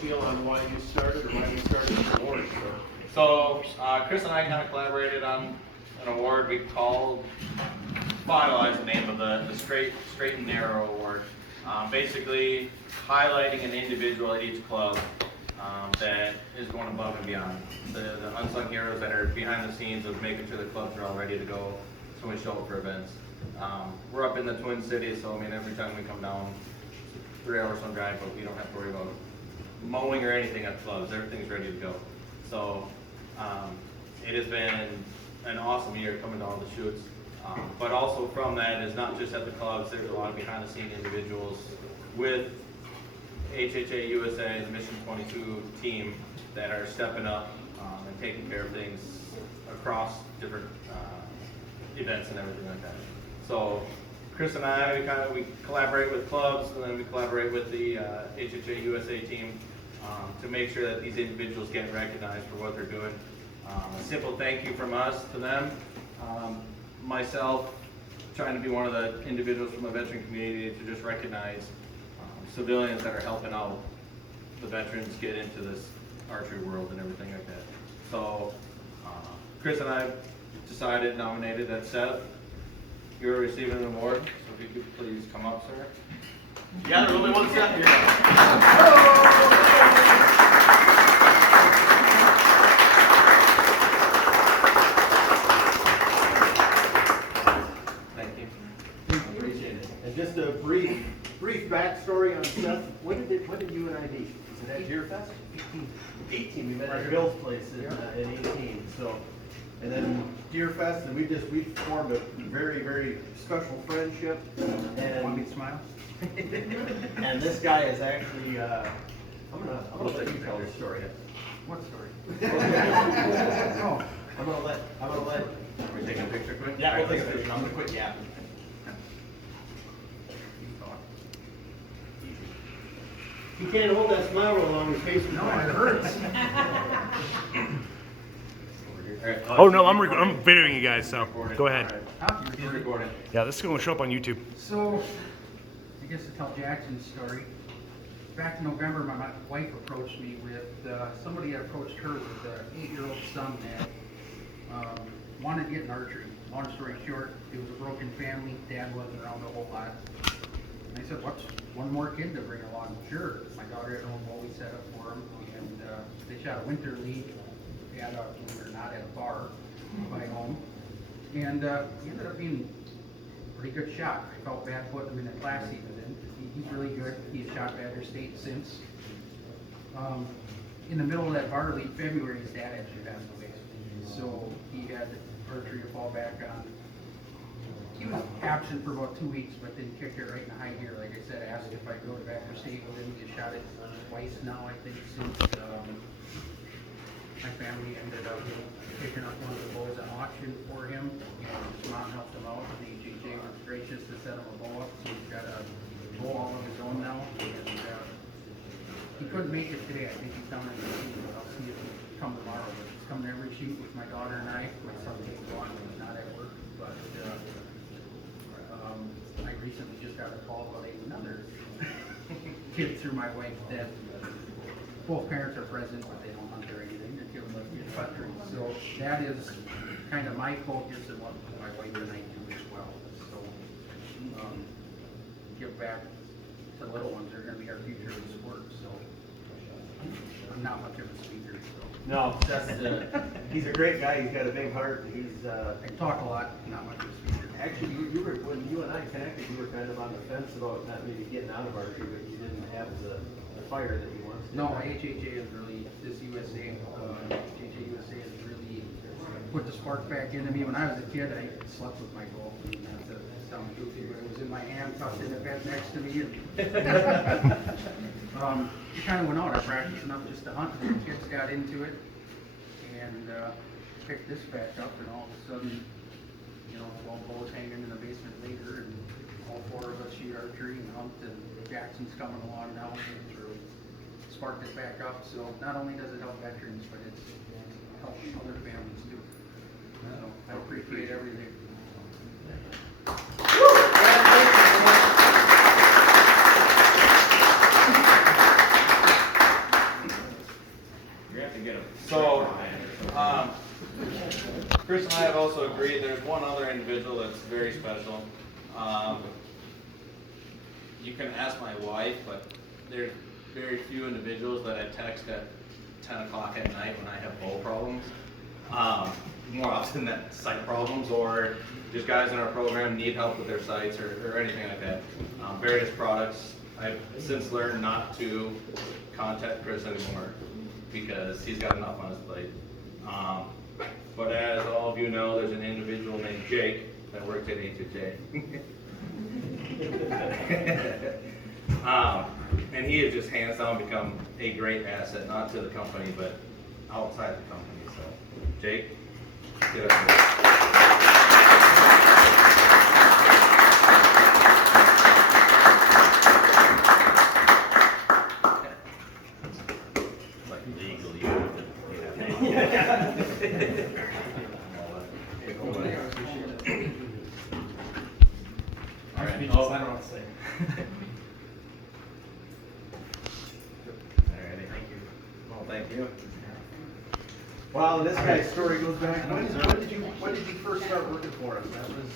spiel on why you started or why you started the award? So Chris and I kind of collaborated on an award we called, finalized the name of the Straight and Narrow Award. Basically highlighting an individual at each club that is going above and beyond. The unsung heroes that are behind the scenes of making sure the clubs are all ready to go so we show up for events. We're up in the Twin Cities, so I mean every time we come down, 3 hours on drive, but we don't have to worry about mowing or anything at the clubs. Everything's ready to go. So it has been an awesome year coming to all the shoots. But also from that is not just at the clubs, there's a lot of behind the scene individuals with HHA USA, the Mission 22 team that are stepping up and taking care of things across different events and everything like that. So Chris and I, we collaborate with clubs, and then we collaborate with the HHA USA team to make sure that these individuals get recognized for what they're doing. A simple thank you from us to them. Myself, trying to be one of the individuals from the veteran community to just recognize civilians that are helping out the veterans get into this archery world and everything like that. So Chris and I decided, nominated that Seth, you're receiving an award, so if you could please come up, sir. Yeah, there's only one Seth here. Thank you. Appreciate it. And just a brief backstory on Seth. When did you and I meet? Was it at Deer Fest? 18. We met at Bill's place in 18. So, and then Deer Fest, and we formed a very, very special friendship. And Want me to smile? and this guy is actually I'm gonna let you tell the story. What story? Oh, I'm gonna let. Are we taking a picture quick? Yeah, we'll take a picture. I'm gonna quit yapping. You can't hold that smile real long, his face is No, it hurts. Oh no, I'm videoing you guys, so go ahead. Huh? He's recording. Yeah, this is going to show up on YouTube. So, I guess to tell Jackson's story, back in November, my wife approached me with, somebody had approached her with an 8-year-old son that wanted to get in archery. Long story short, it was a broken family, dad wasn't around a whole lot. And I said, what's one more kid to bring along? Sure. My daughter at home always set up for him, and they shot a winter league at a, believe it or not, at a bar by home. And he ended up being a pretty good shot. I felt bad putting him in the class he was in. He's really good. He's shot Badger State since. In the middle of that bar league, February, his dad actually passed away. So he had archery to fall back on. He was absent for about 2 weeks, but then kicked it right in high gear. Like I said, asked if I'd go to Badger State with him. He shot it twice now, I think, since my family ended up picking up one of the bows at auction for him. His mom helped him out. The HHA was gracious to set him a bow up, so he's got a bow all of his own now. And he couldn't make it today. I think he's down in the shoot, but I'll see if he can come tomorrow. But he's coming to every shoot with my daughter and I. My son takes one when he's not at work. But I recently just got a call about another kid through my wife that both parents are present, but they don't hunt or anything. They're giving us good country. So that is kind of my focus and what my wife and I do as well. So give back to the little ones. They're going to be our future in sport. So I'm not much of a speaker. So No, he's a great guy. He's got a big heart. I talk a lot, not much of a speaker. Actually, you were, when you and I connected, you were kind of on the fence about not maybe getting out of archery, but you didn't have the fire that you wanted. No, HHA is really, this USA, HHA USA has really put the spark back into me. When I was a kid, I slept with my bow. I mean, not to sound goofy, but it was in my hand, tucked in the bed next to me. And, it kind of went out. I practiced enough just to hunt, and the kids got into it. And picked this back up, and all of a sudden, 12 bows hanging in the basement later, and all 4 of us shoot archery and hunt, and Jackson's coming along now, and it's really sparked it back up. So not only does it help veterans, but it's helped other families too. So I appreciate everything. So, Chris and I have also agreed, there's one other individual that's very special. You can ask my wife, but there's very few individuals that I text at 10 o'clock at night when I have bow problems. More often than site problems, or just guys in our program need help with their sites or anything like that. Various products. I've since learned not to contact Chris anymore because he's got enough on his plate. But as all of you know, there's an individual named Jake that works at HHA. And he has just hands down become a great asset, not to the company, but outside the company. So, Jake, get up here. Like legally, all right. Oh, I don't want to say. Alrighty, thank you. Well, thank you. Wow, this guy's story goes back, when did you first start working for us? That was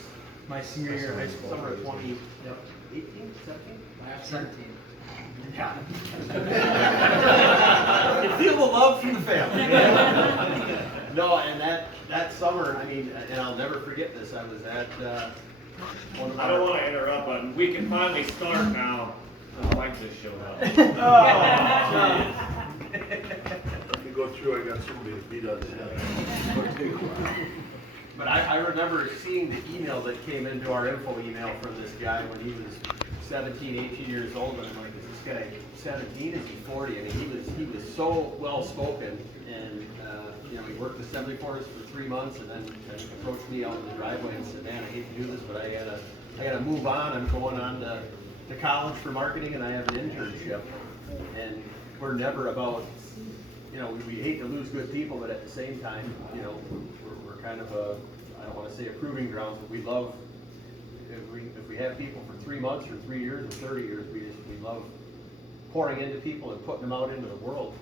My senior year of high school. summer of 2018, 17? 17. Yeah. You feel the love from the family. No, and that summer, I mean, and I'll never forget this, I was at, one of I don't our. want to interrupt, but we can finally start now. Mike just showed up. Let me go through, I got somebody to beat on the head. But I remember seeing the email that came into our info email from this guy when he was 17, 18 years old, and I'm like, is this guy 17, is he 40? I mean, he was so well-spoken, and, you know, he worked assembly for us for 3 months, and then approached me out in the driveway and said, man, I hate to do this, but I gotta move on, I'm going on to college for marketing, and I have an internship, and we're never about, you know, we hate to lose good people, but at the same time, you know, we're kind of a, I don't want to say a proving grounds, but we love, if we have people for 3 months or 3 years or 30 years, we love pouring into people and putting them out into the world.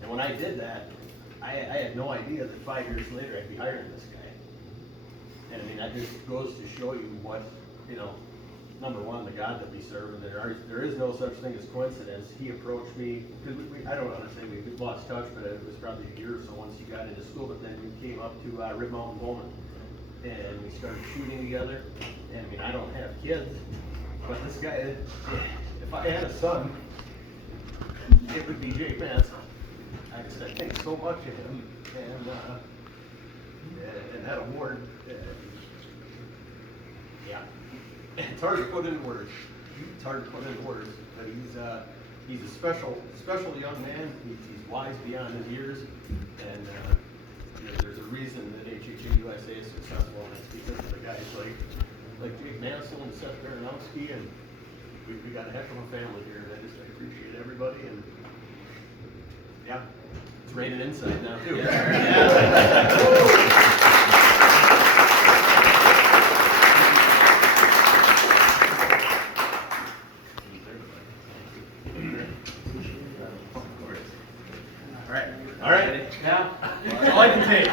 And when I did that, I had no idea that 5 years later I'd be hiring this guy. And I mean, that just goes to show you what, you know, number one, the God that we serve, and there is no such thing as coincidence. He approached me, because I don't want to say we lost touch, but it was probably a year or so once he got into school, but then we came up to Rib Mountain Bowman, and we started shooting together. And I mean, I don't have kids, but this guy, if I had a son, it would be Jake Manson. I think so much of him, and that award, yeah. It's hard to put into words. It's hard to put into words, but he's a special young man. He's wise beyond his years, and you know, there's a reason that HHA USA is successful, and it's because of the guys like Jake Mansell and Seth Baranowski, and we got a heck of a family here, and I appreciate everybody, and yeah, it's raining inside now too. All right. Yeah. That's all I can take.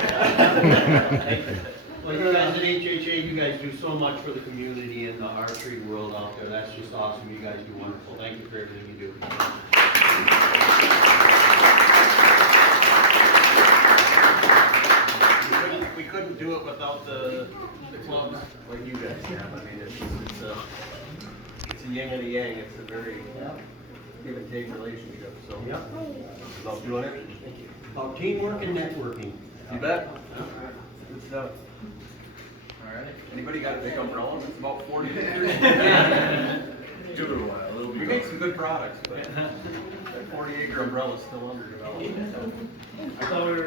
Well, you guys at HHA, you guys do so much for the community and the archery world out there. That's just awesome. You guys do wonderful. Thank you for everything you do. We couldn't do it without the clubs like you guys have. I mean, it's a yin and a yang. It's a very give and take relationship. So Yep. love doing it. About teamwork and networking. You bet. Good stuff. Alrighty. Anybody got a big umbrella? It's about 40 liters. Give it a while, it'll be We gone. make some good products, but that 40-acre umbrella is still underdeveloped. I thought we were